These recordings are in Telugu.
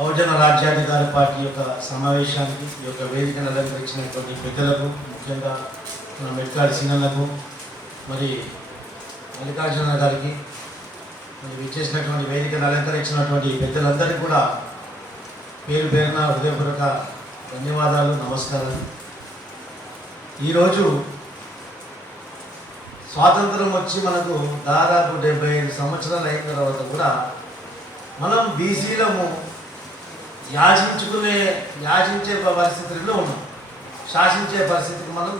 బహుజన రాజ్యాధికారి పార్టీ యొక్క సమావేశానికి ఈ యొక్క వేదికను అలంకరించినటువంటి పెద్దలకు, ముఖ్యంగా మన మెట్కాడి సీనలకు, మరి మల్లికార్జున గారికి, మరి విచ్చేసినటువంటి వేదికను అలంకరించినటువంటి పెద్దలందరికీ కూడా పేరు పేరున హృదయపూర్వక ధన్యవాదాలు, నమస్కారాలు. ఈరోజు స్వాతంత్రం వచ్చి మనకు దాదాపు 75 సంవత్సరాలు అయిన తర్వాత కూడా మనం బీసీలము యాచించే పరిస్థితుల్లో ఉన్నాం. శాసించే పరిస్థితికి మనం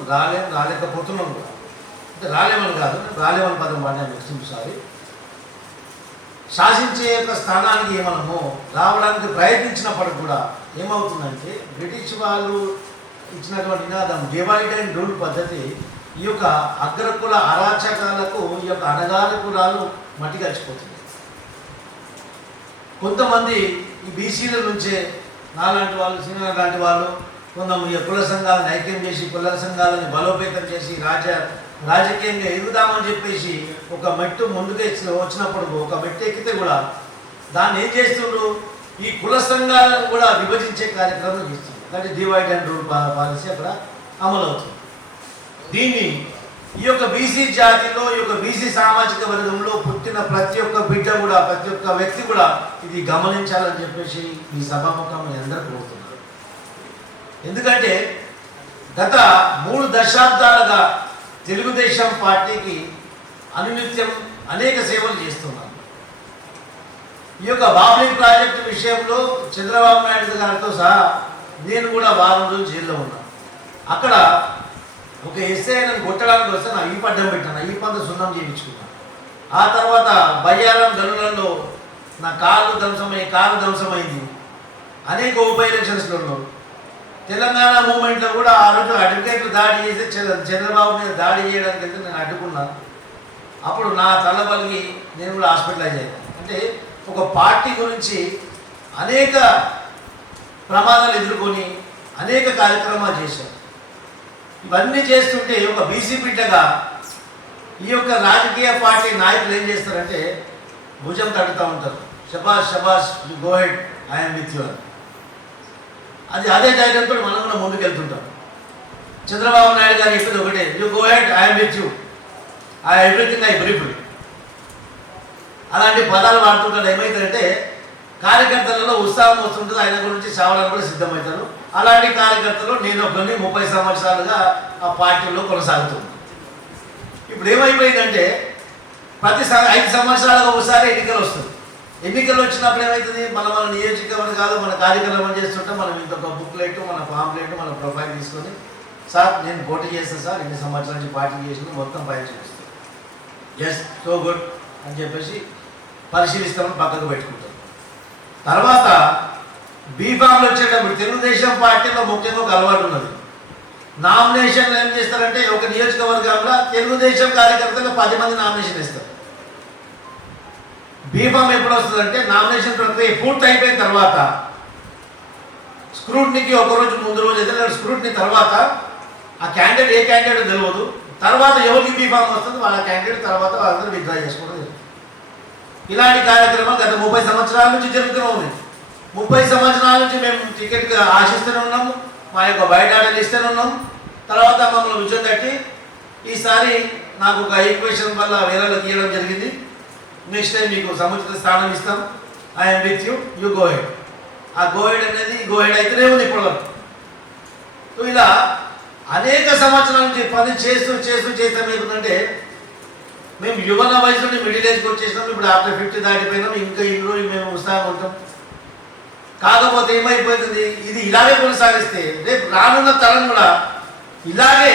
రాలేకపోతున్నాం కూడా. అంటే రాలేమని కాదు, రాలేమని పదం వాడినా నెక్స్ట్ శాసించే యొక్క స్థానానికి మనము రావడానికి ప్రయత్నించినప్పటికి కూడా ఏమవుతుందంటే, బ్రిటిష్ వాళ్ళు ఇచ్చినటువంటి నినాదం డివైడ్ అండ్ రూల్ పద్ధతి ఈ యొక్క అగ్రకుల అరాచకాలకు ఈ యొక్క అణగారి కులాలు మట్టి కలిసిపోతుంది. కొంతమంది ఈ బీసీల నుంచే నాలాంటి వాళ్ళు, సీనియర్ లాంటి వాళ్ళు కొంతమంది కుల సంఘాలను ఐక్యం చేసి, కుల సంఘాలను బలోపేతం చేసి రాజకీయంగా ఎదుగుదామని చెప్పేసి ఒక మెట్టు ముందుకు వచ్చినప్పుడు, ఒక మెట్టు ఎక్కితే కూడా దాన్ని ఏం చేస్తుండ్రు, ఈ కుల సంఘాలను కూడా విభజించే కార్యక్రమం చేస్తుంది. అంటే డివైడ్ అండ్ రూల్ పాలసీ అక్కడ అమలవుతుంది. దీన్ని ఈ యొక్క బీసీ జాతిలో, ఈ యొక్క బీసీ సామాజిక వర్గంలో పుట్టిన ప్రతి ఒక్క బిడ్డ కూడా, ప్రతి ఒక్క వ్యక్తి కూడా ఇది గమనించాలని చెప్పేసి ఈ సభాముఖం అందరూ కోరుతున్నారు. ఎందుకంటే గత 3 దశాబ్దాలుగా తెలుగుదేశం పార్టీకి అనునిత్యం అనేక సేవలు చేస్తున్నారు. ఈ యొక్క బాబ్లీ ప్రాజెక్టు విషయంలో చంద్రబాబు నాయుడు గారితో సహా నేను కూడా వారం రోజులు జైల్లో ఉన్నాను. అక్కడ ఒక ఎస్ఐ నన్ను కొట్టడానికి వస్తే నా ఈ పడ్డం పెట్టాను, ఈ పంత సున్నం చేయించుకున్నాను. ఆ తర్వాత బయ్యారం గనులలో నా కారు ధ్వంసమైంది. అనేక ఉప ఎలక్షన్స్లలో తెలంగాణ మూమెంట్లో కూడా ఆ రోజు అడ్వకేట్లు దాడి చేసి చంద్రబాబు మీద దాడి చేయడానికి వెళ్తే నేను అడ్డుకున్నాను. అప్పుడు నా తల పలిగి నేను కూడా హాస్పిటలైజ్ అయ్యాను. అంటే ఒక పార్టీ గురించి అనేక ప్రమాదాలు ఎదుర్కొని అనేక కార్యక్రమాలు చేశారు. ఇవన్నీ చేస్తుంటే ఒక బీసీ బిడ్డగా ఈ యొక్క రాజకీయ పార్టీ నాయకులు ఏం చేస్తారంటే భుజం తడుతూ ఉంటారు. షబాష్ షబాష్, you go ahead, I'm with you. అదే ధైర్యంతో మనం కూడా ముందుకు వెళ్తుంటాం. చంద్రబాబు నాయుడు గారు చెప్పేది ఒకటే, you go ahead, I'm with you, everything I brief. అలాంటి పదాలు వాడుతుంటాడు. ఏమవుతారంటే కార్యకర్తలలో ఉత్సాహం వస్తుంటుంది, ఆయన గురించి చావడానికి కూడా సిద్ధమవుతారు. అలాంటి కార్యకర్తలు నేను ఒకరిని 30 సంవత్సరాలుగా ఆ పార్టీలో కొనసాగుతుంది. ఇప్పుడు ఏమైపోయిందంటే ప్రతి 5 సంవత్సరాలకు ఒకసారి ఎన్నికలు వస్తుంది. ఎన్నికలు వచ్చినప్పుడు ఏమవుతుంది, మన నియోజకవర్గం కాదు, మన కార్యక్రమం చేస్తుంటాం. మనం ఇంకొక బుక్లెట్, మన పాంప్లెట్, మన ప్రొఫైల్ తీసుకొని, సార్ నేను పోటీ చేస్తాను సార్, ఇన్ని సంవత్సరాల నుంచి పార్టీ చేసిన మొత్తం పైన చూపిస్తాను, ఎస్ సో గుడ్ అని చెప్పేసి పరిశీలిస్తామని పక్కకు పెట్టుకుంటాం. తర్వాత బీఫామ్లు వచ్చేటప్పుడు తెలుగుదేశం పార్టీలో ముఖ్యంగా ఒక అలవాటు ఉన్నది. నామినేషన్లు ఏం చేస్తారంటే ఒక నియోజకవర్గంలో తెలుగుదేశం కార్యకర్తలు 10 మంది నామినేషన్ ఇస్తారు. బీఫామ్ ఎప్పుడు వస్తుందంటే నామినేషన్ ప్రక్రియ పూర్తి అయిపోయిన తర్వాత స్క్రూట్నీకి ఒకరోజు ముందు రోజు అయితే స్క్రూట్నీ తర్వాత ఆ క్యాండిడేట్ ఏ క్యాండిడేట్ తెలియదు. తర్వాత ఎవరికి బీఫామ్ వస్తుంది వాళ్ళ క్యాండిడేట్ తర్వాత వాళ్ళందరూ విత్డ్రా చేసుకోవడం జరుగుతుంది. ఇలాంటి కార్యక్రమాలు గత 30 సంవత్సరాల నుంచి జరుగుతూనే ఉన్నాయి. 30 సంవత్సరాల నుంచి మేము టికెట్గా ఆశిస్తూనే ఉన్నాము, మా యొక్క బయట ఇస్తూనే ఉన్నాం. తర్వాత మమ్మల్ని విజయం తట్టి ఈసారి నాకు ఒక ఈక్వేషన్ వల్ల వేరేలో తీయడం జరిగింది. నెక్స్ట్ టైం మీకు సముచిత స్థానం ఇస్తాం, I'm with you, you go head. ఆ గో హెడ్ అనేది గో హెడ్ అయితేనే ఉంది ఇప్పటివరకు. సో ఇలా అనేక సంవత్సరాల నుంచి పని చేస్తూ ఏమవుతుందంటే, మేము యువన వయసు నుండి మిడిల్ ఏజ్కి వచ్చేసినాం. ఇప్పుడు ఆఫ్టర్ 50 దాటిపోయినాం. ఇంకా ఇన్ని రోజులు మేము ఉత్సాహంగా ఉంటాం. కాకపోతే ఏమైపోతుంది, ఇది ఇలాగే కొనసాగిస్తే రేపు రానున్న తరం కూడా ఇలాగే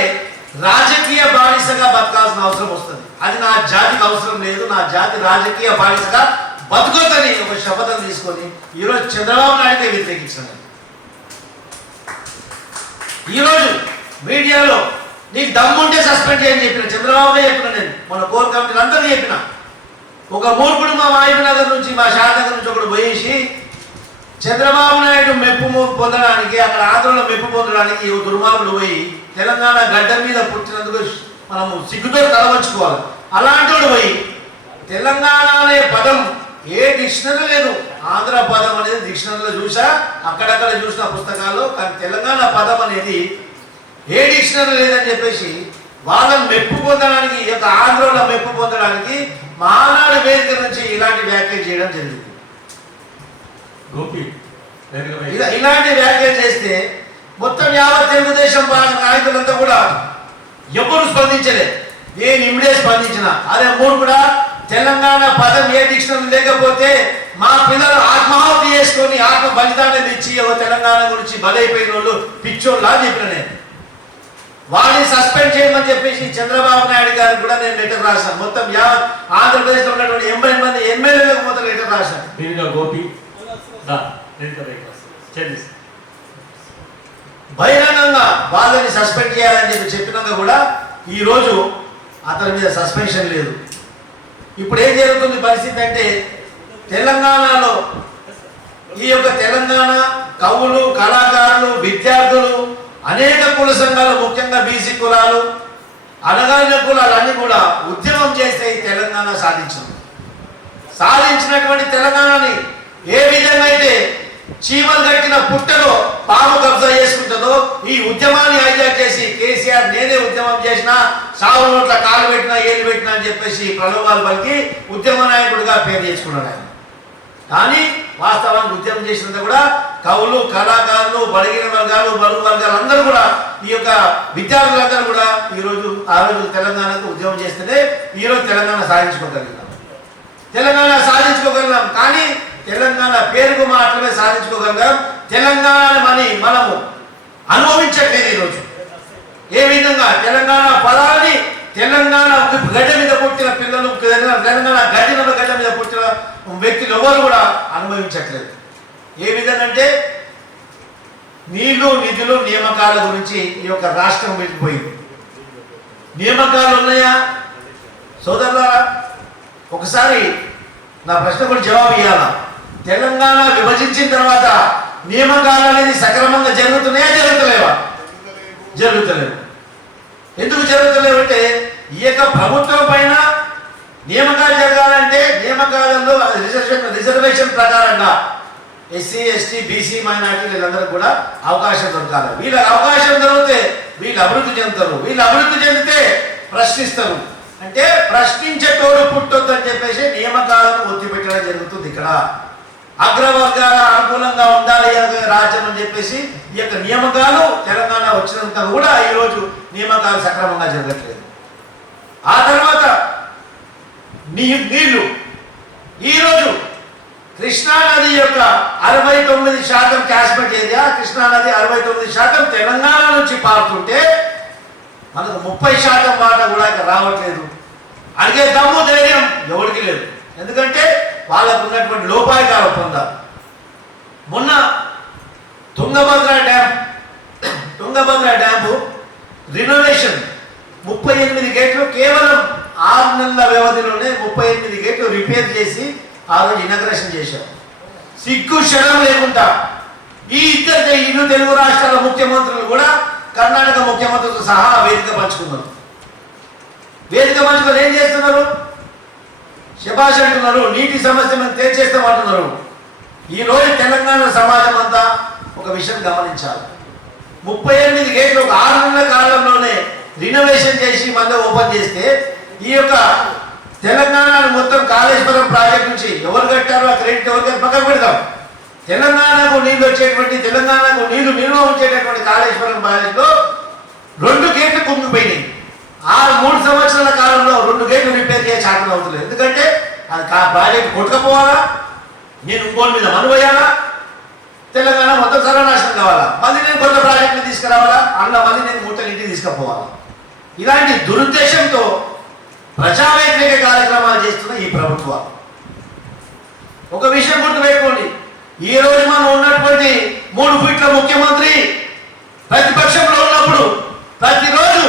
రాజకీయ బానిసగా బతకాల్సిన అవసరం వస్తుంది. అది నా జాతికి అవసరం లేదు. నా జాతి రాజకీయ బానిసగా బతుకోతని ఒక శపథం తీసుకొని ఈరోజు చంద్రబాబు నాయుడుకే వ్యతిరేకించాను. ఈరోజు మీడియాలో నీకు దమ్ముంటే సస్పెండ్ చేయని చెప్పిన చంద్రబాబునే చెప్పిన, నేను మన కోర్ కమిటీలు అందరినీ చెప్పిన. ఒక మూర్ఖుడు మా వాయువు నగర్ నుంచి, మా శాంతనగర్ నుంచి ఒకడు పోయేసి చంద్రబాబు నాయుడు మెప్పు పొందడానికి, అక్కడ ఆంధ్రలో మెప్పు పొందడానికి దుర్మార్గుడు పోయి తెలంగాణ గడ్డ మీద పుట్టినందుకు మనము సిగ్గుతో తలవంచుకోవాలి. అలాంటి వాడు పోయి తెలంగాణ అనే పదం ఏ డిక్షనరీ లేదు, ఆంధ్ర పదం అనేది డిక్షనరీలో చూసా, అక్కడక్కడ చూసిన పుస్తకాల్లో. కానీ తెలంగాణ పదం అనేది ఏ డిక్షనరీ లేదని చెప్పేసి వాళ్ళని మెప్పు పొందడానికి, ఈ యొక్క ఆంధ్రలో మెప్పు పొందడానికి మహానాడు వేదిక నుంచి ఇలాంటి వ్యాఖ్యలు చేయడం జరిగింది. ఇలాంటి వ్యాఖ్యలు చేస్తే మొత్తం యావత్ తెలుగుదేశం నాయకులంతా కూడా ఎవరు స్పందించలేదు. నేను ఇమిడే స్పందించిన, అదే మూడు కూడా తెలంగాణ పదం ఏ డిక్షనరీ లేకపోతే మా పిల్లలు ఆత్మాహుతి చేసుకొని ఆత్మ బలిదానం ఇచ్చి తెలంగాణ గురించి బలైపోయిన వాళ్ళు పిచ్చోళ్ళ చెప్పిన నేను. వాళ్ళని సస్పెండ్ చేయమని చెప్పేసి చంద్రబాబు నాయుడు గారికి కూడా నేను లెటర్ రాశాను. మొత్తం యావత్ ఆంధ్రప్రదేశ్లో ఉన్నటువంటి 80 మంది ఎమ్మెల్యేలకు మొత్తం లెటర్ రాశాను. బహిరంగంగా వాళ్ళని సస్పెండ్ చేయాలని చెప్పినాక కూడా ఈరోజు అతని మీద సస్పెన్షన్ లేదు. ఇప్పుడు ఏం జరుగుతుంది పరిస్థితి అంటే, తెలంగాణలో ఈ యొక్క తెలంగాణ కవులు, కళాకారులు, విద్యార్థులు, అనేక కుల సంఘాలు, ముఖ్యంగా బీసీ కులాలు, అణగారిన కులాలన్నీ కూడా ఉద్యమం చేస్తే ఈ తెలంగాణ సాధించినటువంటి తెలంగాణని ఏ విధంగా అయితే చీమలు కట్టిన పుట్టలో పాము కబ్జా చేసుకుంటుందో, ఈ ఉద్యమాన్ని హైజాక్ చేసి కేసీఆర్ నేనే ఉద్యమం చేసినా, సాగు నోట్ల కాలు పెట్టినా, ఏలు పెట్టినా అని చెప్పేసి ప్రలోభాలు పలికి ఉద్యమ నాయకుడిగా పేరు చేసుకున్నాడు ఆయన. కానీ వాస్తవానికి ఉద్యమం చేసినంత కూడా కవులు, కళాకారులు, బడిగిన వర్గాలు, బడుగు వర్గాలు అందరూ కూడా, ఈ యొక్క విద్యార్థులందరూ కూడా ఈరోజు ఆ రోజు తెలంగాణకు ఉద్యమం చేస్తేనే ఈరోజు తెలంగాణ సాధించుకోగలిగినాం. కానీ తెలంగాణ పేరుకు మాత్రమే సాధించుకోగలిగాం. తెలంగాణని మనము అనుభవించట్లేదు ఈరోజు. ఏ విధంగా తెలంగాణ పదాన్ని తెలంగాణ గడ్డ మీద పుట్టిన పిల్లలు, తెలంగాణ గడ్డ మీద పుట్టిన వ్యక్తులు ఎవరు కూడా అనుభవించట్లేదు. ఏ విధంగా అంటే నీళ్లు, నిధులు, నియామకాల గురించి ఈ యొక్క రాష్ట్రం వెళ్ళిపోయింది. నియామకాలు ఉన్నాయా సోదరులారా? ఒకసారి నా ప్రశ్న కూడా జవాబు ఇవ్వాలా. తెలంగాణ విభజించిన తర్వాత నియామకాలు అనేది సక్రమంగా జరుగుతున్నాయా, జరుగుతలేవా? జరుగుతలేవు. ఎందుకు జరుగుతలేవంటే, ఈ యొక్క ప్రభుత్వం పైన నియామకాలు జరగాలంటే నియామకాలలో రిజర్వేషన్ ప్రకారంగా ఎస్సీ, ఎస్టీ, బీసీ, మైనార్టీ వీళ్ళందరూ కూడా అవకాశం దొరకాలి. వీళ్ళకి అవకాశం దొరికితే వీళ్ళు అభివృద్ధి చెందుతారు. వీళ్ళు అభివృద్ధి చెందితే ప్రశ్నిస్తారు. అంటే ప్రశ్నించేటోడు పుట్టొద్దు అని చెప్పేసి నియామకాలను ఒత్తిపెట్టడం జరుగుతుంది. ఇక్కడ అగ్రవర్గాల అనుకూలంగా ఉండాలి రాజ్యం అని చెప్పేసి ఈ యొక్క నియామకాలు తెలంగాణ వచ్చినంత కూడా ఈరోజు నియామకాలు సక్రమంగా జరగట్లేదు. ఆ తర్వాత నీళ్లు. ఈరోజు కృష్ణానది యొక్క 69% క్యాచ్మెంట్ ఏరియా, కృష్ణానది 69% తెలంగాణ నుంచి పారుతుంటే మనకు 30% వాటా కూడా ఇక్కడ రావట్లేదు. అడిగే దమ్ము ధైర్యం ఎవరికి లేదు. ఎందుకంటే వాళ్ళకు ఉన్నటువంటి లోపాయికాల ఒప్పందాలు. మొన్న తుంగభద్ర డ్యాము రినోవేషన్ 38 గేట్లు కేవలం 6 నెలల వ్యవధిలోనే 38 గేట్లు రిపేర్ చేసి ఆ రోజు ఇనాగ్రేషన్ చేశారు. సిగ్గు క్షణం లేకుండా ఈ ఇరు తెలుగు రాష్ట్రాల ముఖ్యమంత్రులు కూడా కర్ణాటక ముఖ్యమంత్రులతో సహా వేదిక పంచుకున్నారు. వేదిక పంచుకొని ఏం చేస్తున్నారు? శభాష్ అంటున్నారు, నీటి సమస్య మేము తేల్చేస్తామంటున్నారు. ఈరోజు తెలంగాణ సమాజం అంతా ఒక విషయం గమనించాలి. 38 గేట్లు ఒక 6 నెలల కాలంలోనే రినోవేషన్ చేసి మళ్ళీ ఓపెన్ చేస్తే ఈ యొక్క తెలంగాణ మొత్తం కాళేశ్వరం ప్రాజెక్ట్ నుంచి ఎవరు కట్టారో ఆ క్రెడిట్ ఎవరికైనా పక్కన పెడతాం. తెలంగాణకు నీళ్లు వచ్చేటువంటి, తెలంగాణకు నీళ్లు నిల్వ ఉంచేటటువంటి కాళేశ్వరం ప్రాజెక్టులో 2 గేట్లు కుంగిపోయినాయి. ఆ 3 సంవత్సరాల కాలంలో 2 గేట్లు రిపేర్ చేయ చాకలు అవుతలేదు. ఎందుకంటే అది ప్రాజెక్ట్ కొట్టుకపోవాలా, నేను ఇంకోటి మీద మనువయ్యాలా, తెలంగాణ మొత్తం సర్వనాశనం కావాలా, మళ్ళీ నేను కొత్త ప్రాజెక్టులు తీసుకురావాలా, అందులో మళ్ళీ నేను ఇంటికి తీసుకుపోవాలా. ఇలాంటి దురుద్దేశంతో ప్రజా వ్యతిరేక కార్యక్రమాలు చేస్తున్న ఈ ప్రభుత్వాలు. ఒక విషయం గుర్తుపెట్టుకోండి, ఈ రోజు మనం ఉన్నటువంటి 3 ఫీట్ల ముఖ్యమంత్రి ప్రతిపక్షంలో ఉన్నప్పుడు ప్రతిరోజు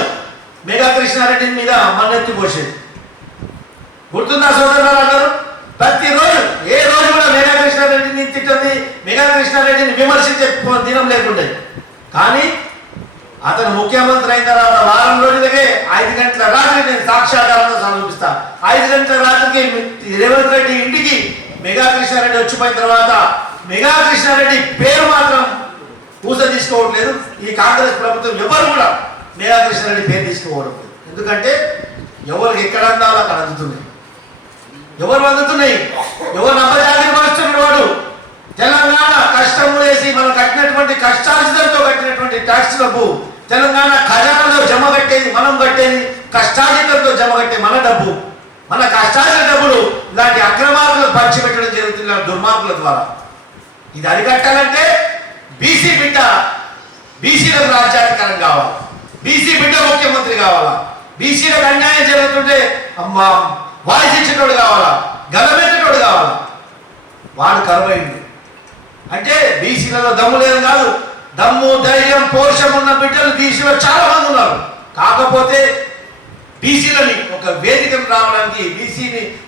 మెగా కృష్ణారెడ్డి మీద మన్నెత్తి పోసేది. గుర్తుందా సోదరులు అందరూ? ప్రతిరోజు ఏ రోజు కూడా మెగా కృష్ణారెడ్డిని తిట్టింది, మెగా కృష్ణారెడ్డిని విమర్శించే దినం లేకుండే. కానీ అతను ముఖ్యమంత్రి అయిన తర్వాత వారం రోజులకే 5 గంటల రాత్రి, నేను సాక్ష్యాధారంతో సమర్పిస్తా, 5 గంటల రాత్రికి రేవంత్ రెడ్డి ఇంటికి మెగా కృష్ణారెడ్డి వచ్చిపోయిన తర్వాత మెగా కృష్ణారెడ్డి పేరు మాత్రం పూజ తీసుకోవట్లేదు. ఈ కాంగ్రెస్ ప్రభుత్వం ఎవరు కూడా మెగా కృష్ణారెడ్డి పేరు తీసుకోవడం లేదు. ఎందుకంటే ఎవరికి ఎక్కడ అందాలో అక్కడ అందుతున్నాయి, ఎవరు అందుతున్నాయి, ఎవరు నమ్మజాతికి మారుస్తున్నాడు. వాడు తెలంగాణ కష్టం వేసి మనం కట్టినటువంటి కష్టార్జితంతో కట్టినటువంటి ట్యాక్స్ డబ్బు, తెలంగాణ ఖజానాలో జమ కట్టేది మనం కట్టేది, కష్టార్జితంతో జమ కట్టే మన డబ్బు, మన కష్టార్జిత డబ్బులు ఇలాంటి అక్రమార్కులు పంచిపెట్టడం జరుగుతున్న దుర్మార్గుల ద్వారా. ఇది అరికట్టాలంటే బీసీ బిడ్డ బీసీలకు రాజ్యాధికారం కావాలి, బీసీ బిడ్డ ముఖ్యమంత్రి కావాలా, బీసీలకు అన్యాయం జరుగుతుంటే అమ్మా వాయిస్ ఇచ్చేటోడు కావాలా, గలమెత్తటోడు కావాలా. వాడు కరువైంది అంటే బీసీలలో దమ్ము లేదు కాదు, దమ్ము ధైర్యం పౌరుషం ఉన్న బిడ్డలు బీసీలో చాలా మంది ఉన్నారు. కాకపోతే బీసీలని ఒక వేదికను రావడానికి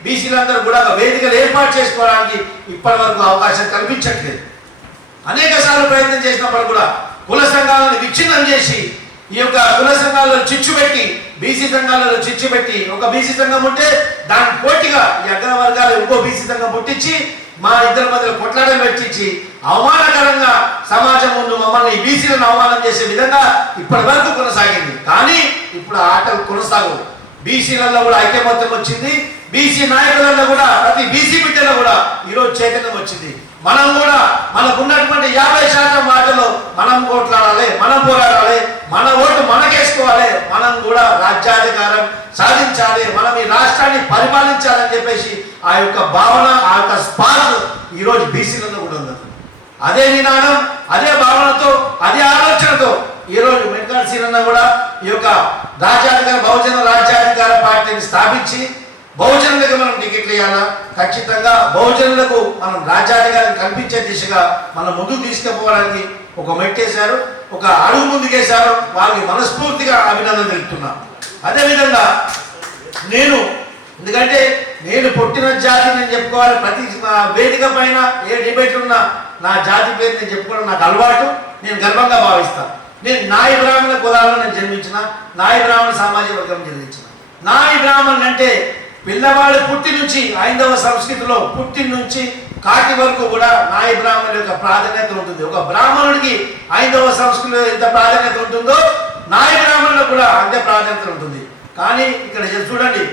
బీసీలందరూ కూడా ఒక వేదికలు ఏర్పాటు చేసుకోవడానికి ఇప్పటి వరకు అవకాశం కల్పించట్లేదు. అనేక సార్లు ప్రయత్నం చేసినప్పుడు కూడా కుల సంఘాలను విచ్ఛిన్నం చేసి ఈ యొక్క కుల సంఘాలలో చిచ్చు పెట్టి, బీసీ సంఘాలలో చిచ్చు పెట్టి, ఒక బీసీ సంఘం ఉంటే దాని పోటీగా ఈ అగ్రవర్గాలు ఇంకో బీసీ సంఘం పుట్టించి మా ఇద్దరి మధ్యలో కొట్లాటలు పెట్టించి అవమానకరంగా సమాజం ముందు మమ్మల్ని బీసీలను అవమానం చేసే విధంగా ఇప్పటి వరకు కొనసాగింది. కానీ ఇప్పుడు ఆటలు కొనసాగవు. బీసీలలో కూడా ఐక్యమత్యం వచ్చింది, బీసీ నాయకులలో కూడా ప్రతి బీసీ బిడ్డలో కూడా ఈరోజు చైతన్యం వచ్చింది. మనం కూడా మనకున్నటువంటి 50% మాటలో మనం కొట్లాడాలి, మనం పోరాడాలి, మన ఓటు మనకేసుకోవాలి, మనం కూడా రాజ్యాధికారం సాధించాలి, మనం ఈ రాష్ట్రాన్ని పరిపాలించాలని చెప్పేసి ఆ యొక్క భావన, ఆ యొక్క స్పార్క్ ఈరోజు బీసీలలో కూడా ఉంది. అదే నినాదం, అదే భావనతో, అదే ఆలోచనతో ఈరోజు మెడ్గాడ్ సీనన్న కూడా ఈ యొక్క బహుజన రాజ్యాధికార పార్టీని స్థాపించి బహుజనులకు మనం టికెట్లు ఇవ్వాలా, ఖచ్చితంగా బహుజనులకు మనం రాజ్యాధికారం కల్పించే దిశగా మనం ముందుకు తీసుకుపోవడానికి ఒక మెట్టేశారు, ఒక అడుగు ముందుకేశారు. వారికి మనస్ఫూర్తిగా అభినందన తెలుపుతున్నాను. అదేవిధంగా ఎందుకంటే నేను పుట్టిన జాతి నేను చెప్పుకోవాలి, ప్రతి వేదిక పైన ఏ డిబేట్ ఉన్నా నా జాతి పేరు నేను చెప్పుకోవడం నాకు అలవాటు, నేను గర్వంగా భావిస్తాను. నేను నాయి బ్రాహ్మణ కులాలను నేను జన్మించిన, నాయి బ్రాహ్మణ సామాజిక వర్గం జన్మించిన. నాయి బ్రాహ్మణులు అంటే పిల్లవాడు పుట్టి నుంచి ఐదవ సంస్కృతిలో పుట్టి నుంచి కాటి వరకు కూడా నాయి బ్రాహ్మణుల యొక్క ప్రాధాన్యత ఉంటుంది. ఒక బ్రాహ్మణుడికి ఐదవ సంస్కృతిలో ఎంత ప్రాధాన్యత ఉంటుందో నాయి బ్రాహ్మణులకు కూడా అంతే ప్రాధాన్యత ఉంటుంది. కానీ ఇక్కడ చూడండి,